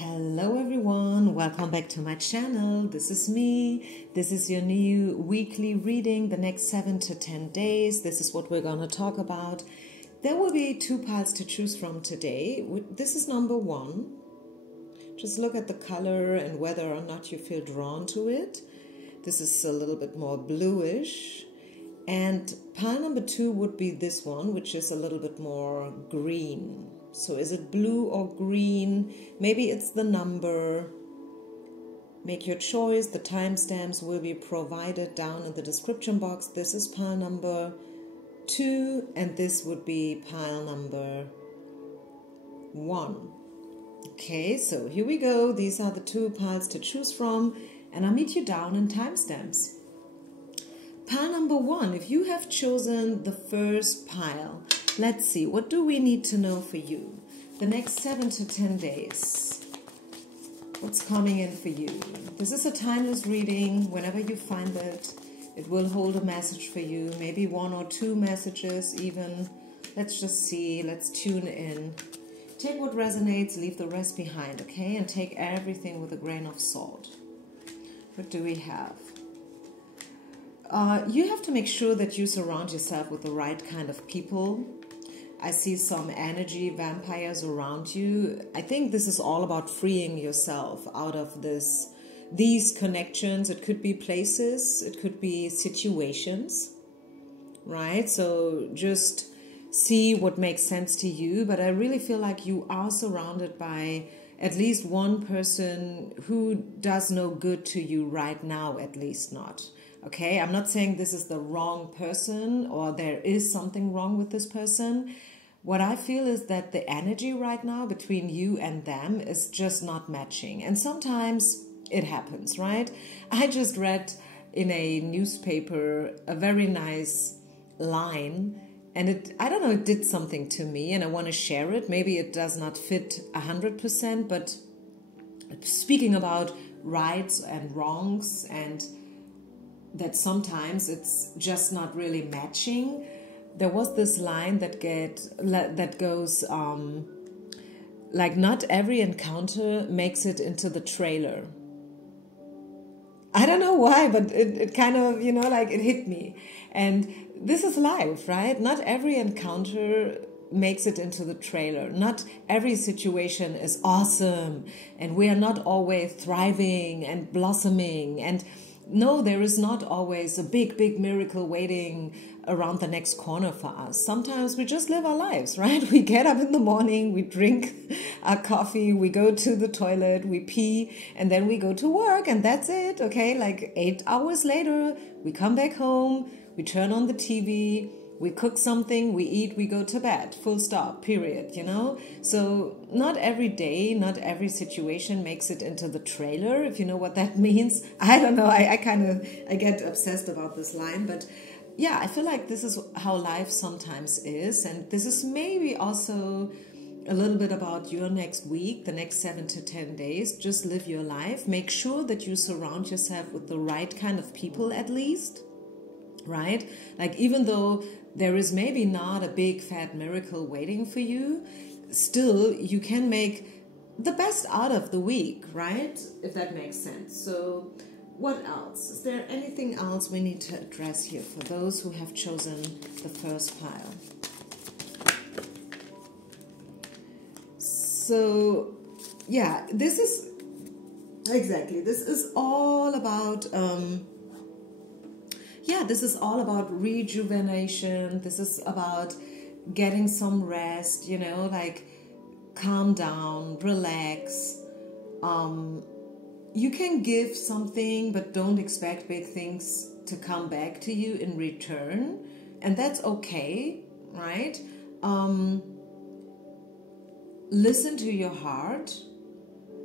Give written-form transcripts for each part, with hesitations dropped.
Hello everyone, welcome back to my channel. This is me. This is your new weekly reading, the next 7 to 10 days. This is what we're going to talk about. There will be 2 piles to choose from today. This is number 1. Just look at the color and whether or not you feel drawn to it. This is a little bit more bluish. And pile number 2 would be this one, which is a little bit more green. So is it blue or green? Maybe it's the number. Make your choice. The timestamps will be provided down in the description box. This is pile number 2 and this would be pile number 1. Okay, so here we go. These are the 2 piles to choose from and I'll meet you down in timestamps. Pile number 1, if you have chosen the first pile, let's see, what do we need to know for you? The next 7 to 10 days. What's coming in for you? This is a timeless reading. Whenever you find it, it will hold a message for you. Maybe 1 or 2 messages even. Let's just see. Let's tune in. Take what resonates, leave the rest behind, okay? And take everything with a grain of salt. What do we have? You have to make sure that you surround yourself with the right kind of people. I see some energy vampires around you. I think this is all about freeing yourself out of these connections. It could be places, it could be situations, right? So just see what makes sense to you. But I really feel like you are surrounded by at least one person who does no good to you right now, at least not. Okay, I'm not saying this is the wrong person or there is something wrong with this person. What I feel is that the energy right now between you and them is just not matching. And sometimes it happens, right? I just read in a newspaper a very nice line and I don't know, it did something to me and I want to share it. Maybe it does not fit 100%, but speaking about rights and wrongs and that sometimes it's just not really matching. There was this line that goes like, not every encounter makes it into the trailer. I don't know why, but it kind of, you know, like it hit me. And this is life, right? Not every encounter makes it into the trailer. Not every situation is awesome and we are not always thriving and blossoming. And no, there is not always a big miracle waiting around the next corner for us. Sometimes we just live our lives, right? We get up in the morning, we drink our coffee, we go to the toilet, we pee, and then we go to work, and that's it, okay? Like 8 hours later, we come back home, we turn on the TV, we cook something, we eat, we go to bed, full stop, period, you know? So not every day, not every situation makes it into the trailer, if you know what that means. I don't know, I get obsessed about this line, but yeah, I feel like this is how life sometimes is, and this is maybe also a little bit about your next week, the next 7 to 10 days. Just live your life. Make sure that you surround yourself with the right kind of people at least, right? Like, even though there is maybe not a big fat miracle waiting for you, still you can make the best out of the week, right? If that makes sense. So what else? Is there anything else we need to address here for those who have chosen the first pile? So yeah, this is all about this is all about rejuvenation. This is about getting some rest, you know, like calm down, relax. You can give something, but don't expect big things to come back to you in return. And that's okay, right? Listen to your heart.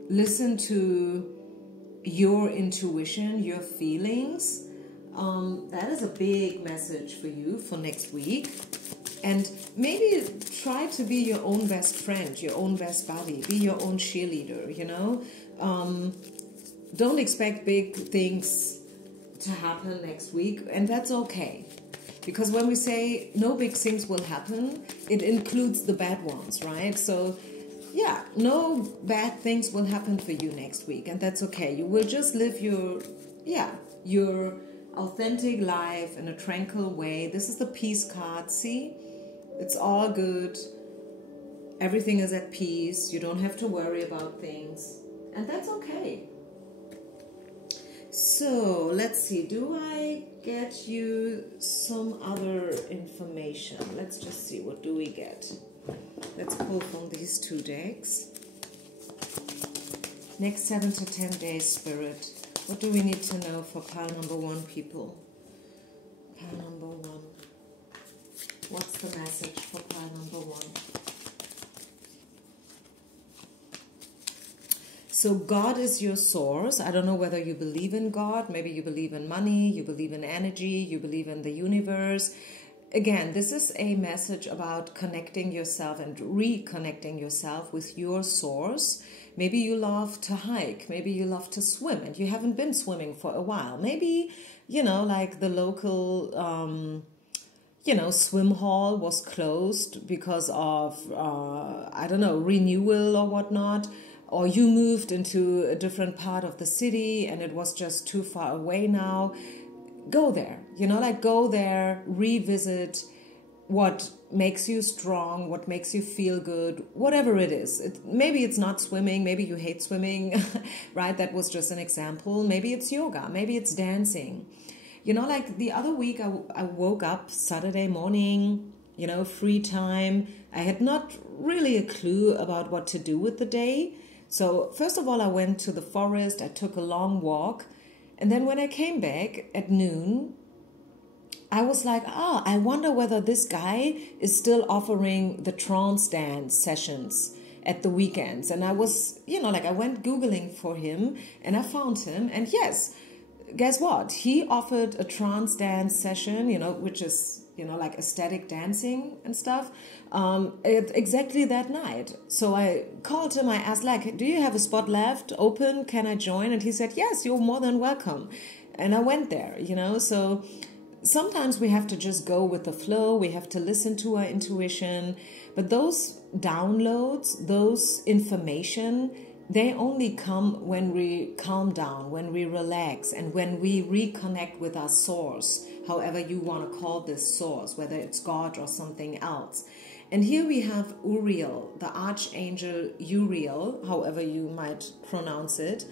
Listen to your intuition, your feelings. That is a big message for you for next week. And maybe try to be your own best friend, your own best buddy, be your own cheerleader, you know. Don't expect big things to happen next week, and that's okay. Because when we say no big things will happen, it includes the bad ones, right? So yeah, no bad things will happen for you next week, and that's okay. You will just live your authentic life in a tranquil way. This is the peace card. See, it's all good. Everything is at peace. You don't have to worry about things, and that's okay. So let's see, do I get you some other information? Let's just see, what do we get? Let's pull from these two decks. Next 7 to 10 days, Spirit. What do we need to know for pile number 1, people? Pile number 1. What's the message for pile number 1? So God is your source. I don't know whether you believe in God. Maybe you believe in money, you believe in energy, you believe in the universe. Again, this is a message about connecting yourself and reconnecting yourself with your source. Maybe you love to hike. Maybe you love to swim and you haven't been swimming for a while. Maybe, like the local, swim hall was closed because of, renewal or whatnot. Or you moved into a different part of the city and it was just too far away now. Go there, go there, revisit what makes you strong, what makes you feel good, whatever it is. Maybe it's not swimming, maybe you hate swimming, right? That was just an example. Maybe it's yoga, maybe it's dancing. The other week I woke up Saturday morning, free time. I had not really a clue about what to do with the day. So first of all, I went to the forest, I took a long walk, and then when I came back at noon, I was like, I wonder whether this guy is still offering the trance dance sessions at the weekends. And I was, I went Googling for him and I found him. And yes, guess what? He offered a trance dance session, which is, like ecstatic dancing and stuff, exactly that night. So I called him, I asked, do you have a spot left open? Can I join? And he said, yes, you're more than welcome. And I went there, so sometimes we have to just go with the flow. We have to listen to our intuition. But those downloads, those information, they only come when we calm down, when we relax, and when we reconnect with our source, however you want to call this source, whether it's God or something else. And here we have Uriel, the Archangel Uriel, however you might pronounce it.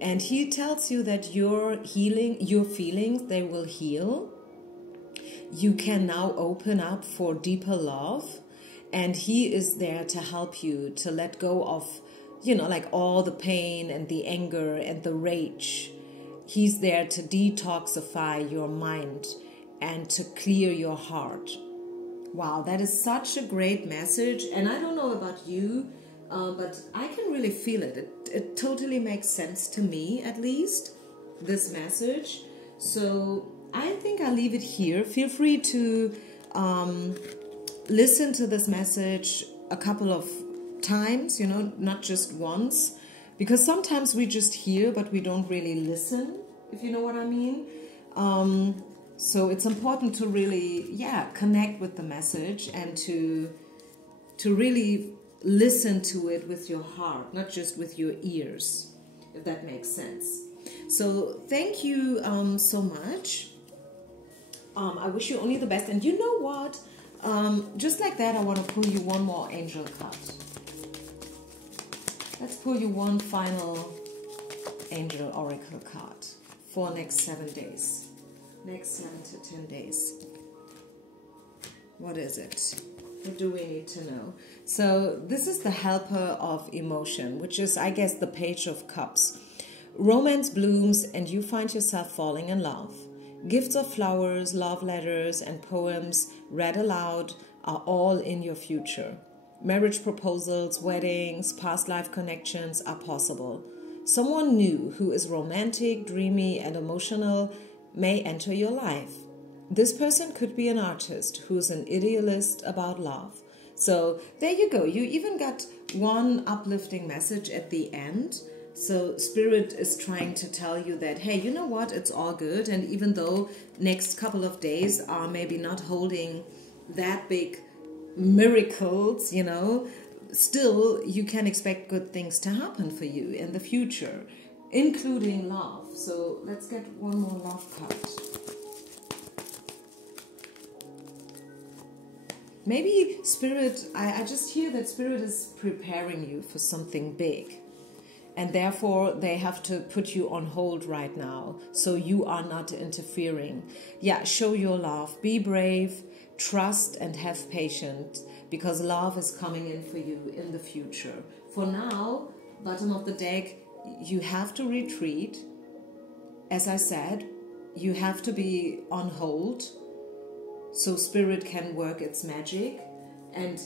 And he tells you that your feelings, they will heal. You can now open up for deeper love. And he is there to help you to let go of, all the pain and the anger and the rage. He's there to detoxify your mind and to clear your heart. Wow, that is such a great message. And I don't know about you, but I can really feel it. It totally makes sense to me, at least, this message. So I think I'll leave it here. Feel free to listen to this message a couple of times, not just once. Because sometimes we just hear, but we don't really listen, if you know what I mean. So it's important to really, connect with the message and to really listen to it with your heart, not just with your ears, if that makes sense. So thank you so much. I wish you only the best. And you know what? Just like that, I want to pull you one more angel card. Let's pull you one final angel oracle card for next 7 days. Next 7 to 10 days. What is it? What do we need to know? So this is the helper of emotion, which is, I guess, the Page of Cups. Romance blooms and you find yourself falling in love. Gifts of flowers, love letters, and poems read aloud are all in your future. Marriage proposals, weddings, past life connections are possible. Someone new who is romantic, dreamy, and emotional may enter your life. This person could be an artist who's an idealist about love. So there you go. You even got one uplifting message at the end. So Spirit is trying to tell you that, hey, you know what? It's all good. And even though next couple of days are maybe not holding that big miracles, still you can expect good things to happen for you in the future, including love. So let's get one more love card. Maybe Spirit, I just hear that Spirit is preparing you for something big. And therefore, they have to put you on hold right now, so you are not interfering. Yeah, show your love. Be brave, trust, and have patience, because love is coming in for you in the future. For now, bottom of the deck, you have to retreat. As I said, you have to be on hold, so Spirit can work its magic. And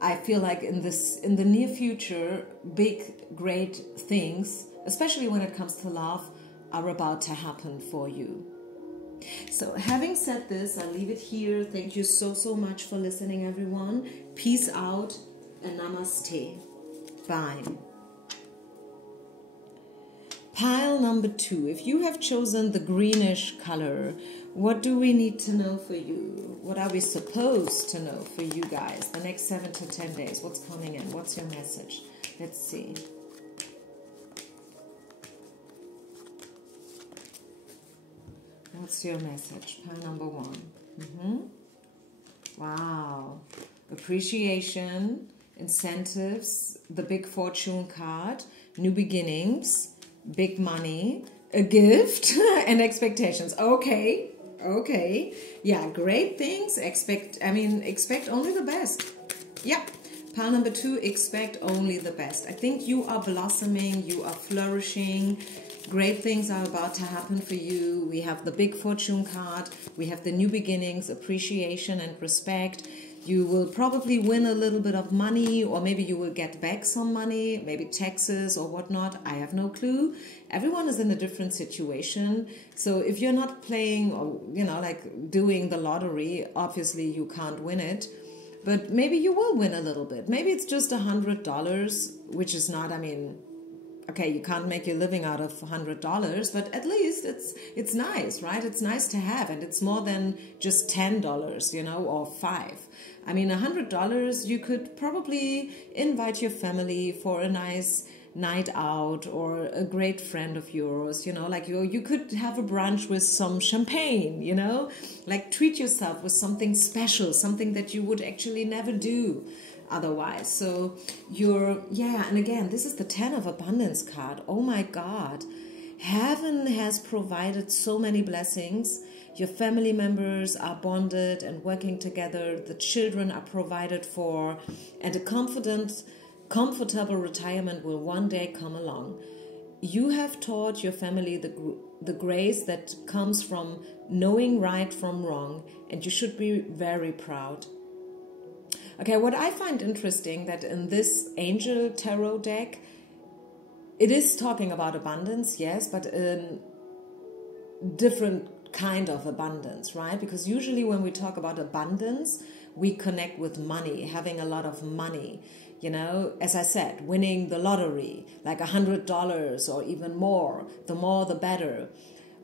I feel like in the near future, big, great things, especially when it comes to love, are about to happen for you. So having said this, I'll leave it here. Thank you so, so much for listening, everyone. Peace out and namaste. Bye. Pile number 2. If you have chosen the greenish color, what do we need to know for you? What are we supposed to know for you guys? The next 7 to 10 days. What's coming in? What's your message? Let's see. What's your message? Pile number 1. Wow. Appreciation, incentives, the big fortune card, new beginnings, big money, a gift, and expectations. Okay. Yeah, great things. Expect only the best. Yeah. Pile number 2, expect only the best. I think you are blossoming, you are flourishing. Great things are about to happen for you. We have the big fortune card. We have the new beginnings, appreciation and respect. You will probably win a little bit of money, or maybe you will get back some money, maybe taxes or whatnot. I have no clue. Everyone is in a different situation. So if you're not playing or, like doing the lottery, obviously you can't win it. But maybe you will win a little bit. Maybe it's just $100, which is not, okay, you can't make your living out of $100, but at least it's nice, right? It's nice to have, and it's more than just $10, or $5. $100, you could probably invite your family for a nice night out, or a great friend of yours, like you could have a brunch with some champagne, like treat yourself with something special, something that you would actually never do otherwise. So and again, this is the 10 of abundance card. Oh my God, heaven has provided so many blessings. Your family members are bonded and working together. The children are provided for, and a comfortable retirement will one day come along. You have taught your family the grace that comes from knowing right from wrong, and you should be very proud. Okay, what I find interesting that in this Angel Tarot deck, it is talking about abundance, yes, but a different kind of abundance, right? Because usually when we talk about abundance, we connect with money, having a lot of money. As I said, winning the lottery, like $100 or even more the better.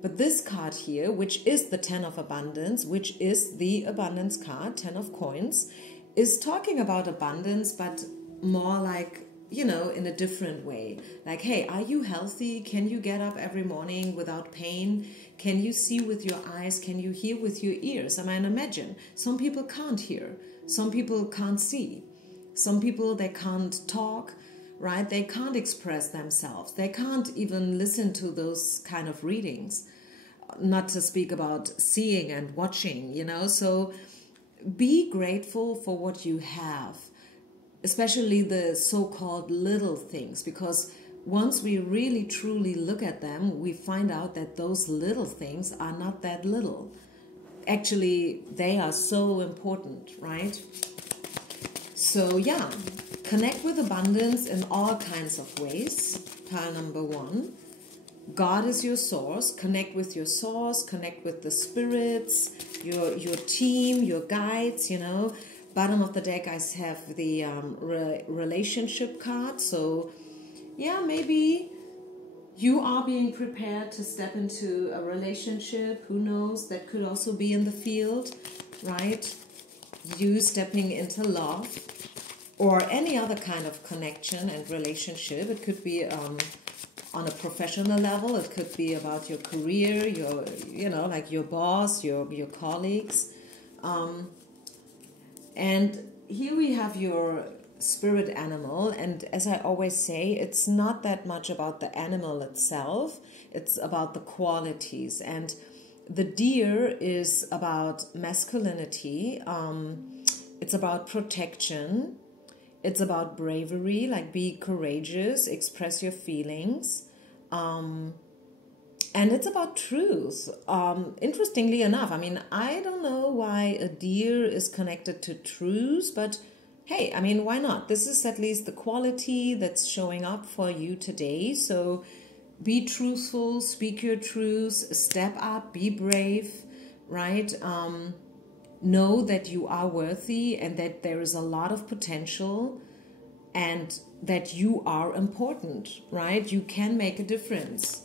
But this card here, which is the 10 of abundance, which is the abundance card, 10 of coins, is talking about abundance, but more like, in a different way. Like, hey, are you healthy? Can you get up every morning without pain? Can you see with your eyes? Can you hear with your ears? Imagine, some people can't hear. Some people can't see. Some people, they can't talk, right? They can't express themselves. They can't even listen to those kind of readings, not to speak about seeing and watching, So be grateful for what you have, especially the so-called little things, because once we really truly look at them, we find out that those little things are not that little. Actually, they are so important, right? So yeah, connect with abundance in all kinds of ways. Pile number 1. God is your source. Connect with your source. Connect with the spirits, your team, your guides, Bottom of the deck, I have the relationship card. So yeah, maybe you are being prepared to step into a relationship. Who knows? That could also be in the field, right? You stepping into love. or any other kind of connection and relationship. It could be on a professional level. It could be about your career, your, like your boss, your colleagues. And here we have your spirit animal, and as I always say, it's not that much about the animal itself, it's about the qualities. And the deer is about masculinity, it's about protection, it's about bravery, like be courageous, express your feelings, and it's about truth. Interestingly enough, I mean, I don't know why a deer is connected to truth, but hey, I mean, why not? This is at least the quality that's showing up for you today. So be truthful, speak your truth, step up, be brave, right? Know that you are worthy and that there is a lot of potential and that you are important, right? You can make a difference.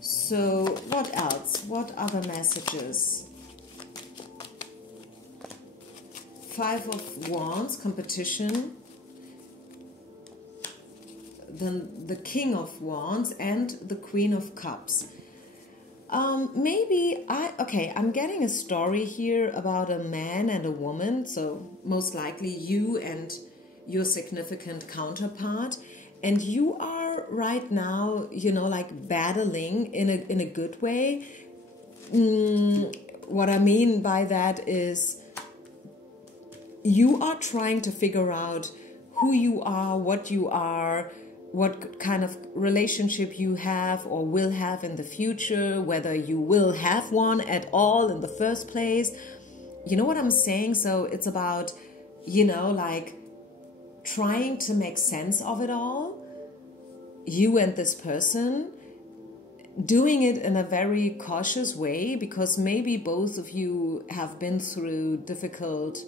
So what else? What other messages? 5 of Wands, competition, then the King of Wands and the Queen of Cups. I'm getting a story here about a man and a woman, so most likely you and your significant counterpart, and you are right now, like battling in a good way. What I mean by that is you are trying to figure out who you are, what kind of relationship you have or will have in the future, whether you will have one at all in the first place. You know what I'm saying? So it's about, like trying to make sense of it all, you and this person, doing it in a very cautious way, because maybe both of you have been through difficult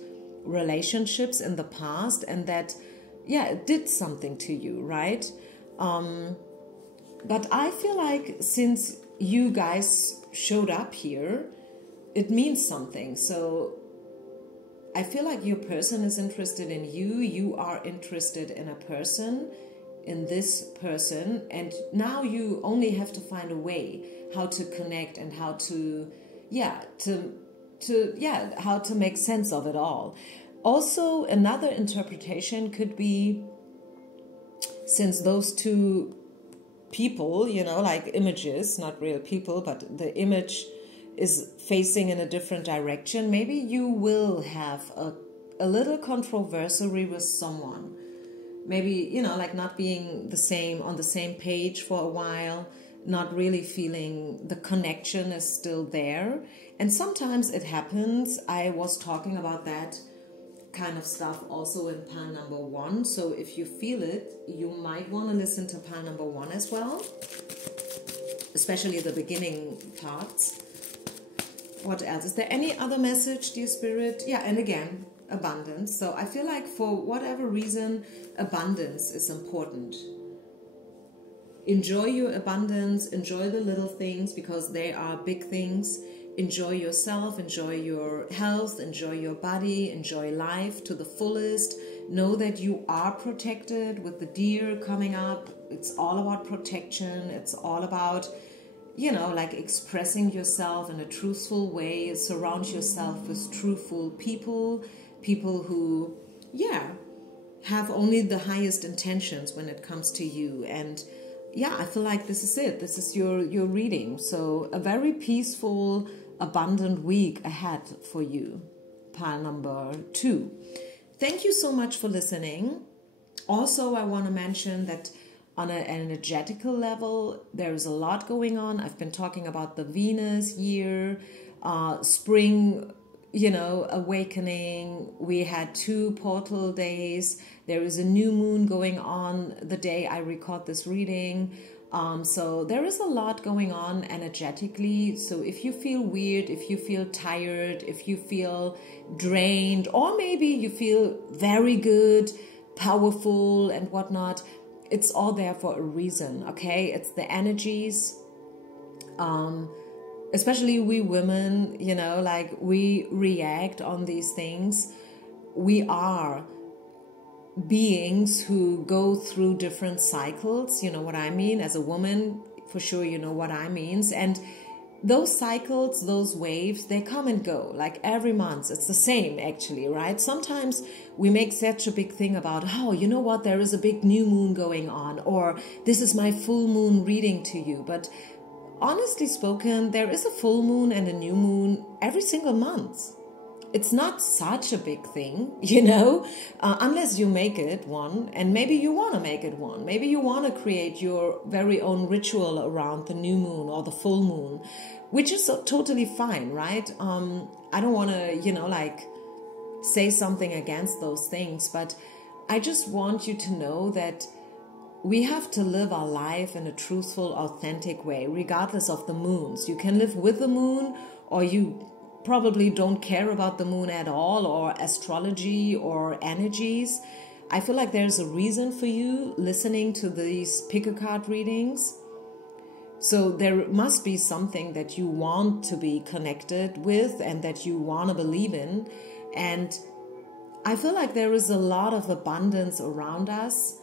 relationships in the past, and that it did something to you, right? But I feel like since you guys showed up here, it means something. So I feel like your person is interested in you, you are interested in a person, in this person, and now you only have to find a way how to connect and how to how to make sense of it all. Also, another interpretation could be, since those two people, like images, not real people, but the image is facing in a different direction, maybe you will have a little controversy with someone. Maybe, like not being on the same page for a while, not really feeling the connection is still there. And sometimes it happens. I was talking about that kind of stuff also in pile number 1. So if you feel it, you might want to listen to pile number 1 as well, especially the beginning parts. What else? Is there any other message, dear Spirit? Yeah, and again, abundance. So I feel like for whatever reason, abundance is important. Enjoy your abundance, enjoy the little things, because they are big things. Enjoy yourself, enjoy your health, enjoy your body, enjoy life to the fullest. Know that you are protected with the deer coming up. It's all about protection. It's all about, like expressing yourself in a truthful way. Surround yourself with truthful people who, have only the highest intentions when it comes to you. And I feel like this is it. This is your reading. So a very peaceful, abundant week ahead for you. Pile number 2. Thank you so much for listening. Also, I want to mention that on an energetical level, there is a lot going on. I've been talking about the Venus year, spring, awakening. We had 2 portal days. There is a new moon going on the day I record this reading. So there is a lot going on energetically. So if you feel weird, if you feel tired, if you feel drained, or maybe you feel very good, powerful and whatnot, it's all there for a reason, okay? It's the energies, especially we women, like we react on these things. We are beings who go through different cycles. You know what I mean? As a woman, for sure, you know what I mean. And those cycles, those waves, they come and go like every month. It's the same actually, right? Sometimes we make such a big thing about, oh, you know what, there is a big new moon going on, or this is my full moon reading to you. But honestly spoken, there is a full moon and a new moon every single month. It's not such a big thing, you know, unless you make it one, and maybe you want to make it one. Maybe you want to create your very own ritual around the new moon or the full moon, which is totally fine, right? I don't want to, you know, like say something against those things, but I just want you to know that we have to live our life in a truthful, authentic way, regardless of the moons. You can live with the moon, or you probably don't care about the moon at all, or astrology or energies. I feel like there's a reason for you listening to these pick-a-card readings. So there must be something that you want to be connected with and that you want to believe in. And I feel like there is a lot of abundance around us,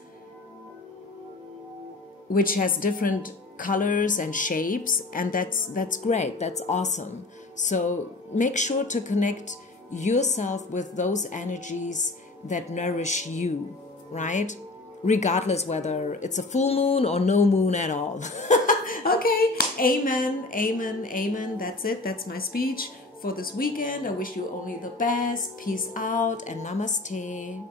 which has different colors and shapes, and that's great. That's awesome. So make sure to connect yourself with those energies that nourish you, right? Regardless whether it's a full moon or no moon at all. Okay, amen, amen, amen. That's it. That's my speech for this weekend. I wish you only the best. Peace out and namaste.